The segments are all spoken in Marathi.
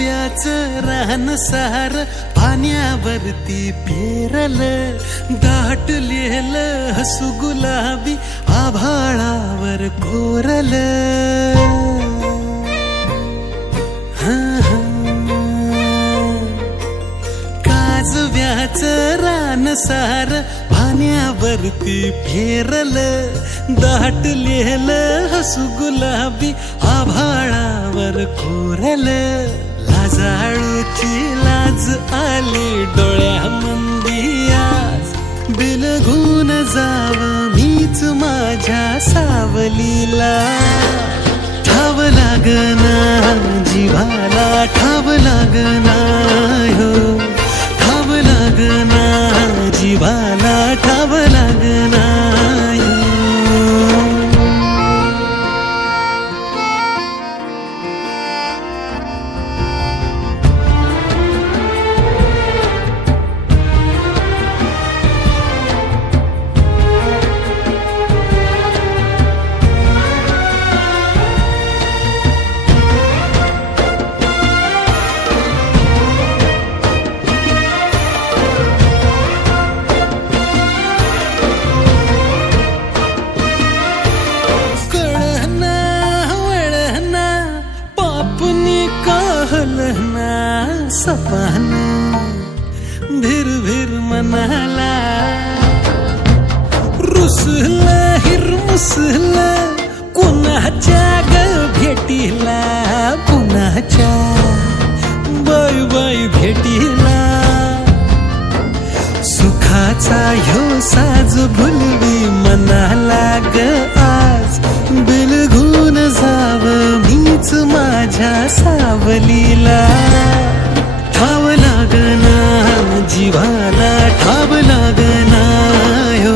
काजव्याचं रान सार पाण्यावरती पेरलं, दाटलेलं हसू गुलाबी आभाळावर कोरलं. काजव्याचं रान सार पाण्यावरती फेरलं, दाटलेलं हसू गुलाबी आभाळावर कोरलं. लाजाळूची लाज आली डोळ्यामंदी आज, बिलगून जाव मीच माझ्या सावलीला. ठाव लागना जीवाला, ठाव लागना हो, ठाव लागना जीवाला, ठाव लागना हो. सपन भिर भिर मनाला, रुसलं हिरमुसलं कुणाच्या ग भेटीला, कुणाच्या बाय बाय भेटीला. सुखाचा ह्यो साज भुलवी मनाला ग आज, बिलगून जाव मीच माझ्या सावलीला. ठाव लागना जीवाला, ठाव लागना हो,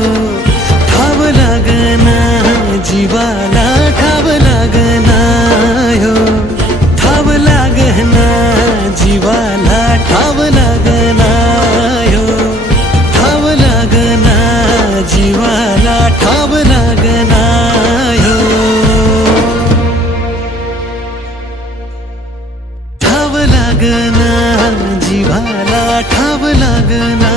ठाव लागना जीवाला, ठाव लागना हो, ठाव लागना जीवाला, ठाव लागना हो, ठाव लागना जीवाला, ठाव लागना हो. ठाव लागना जीवाला, ठाव लागना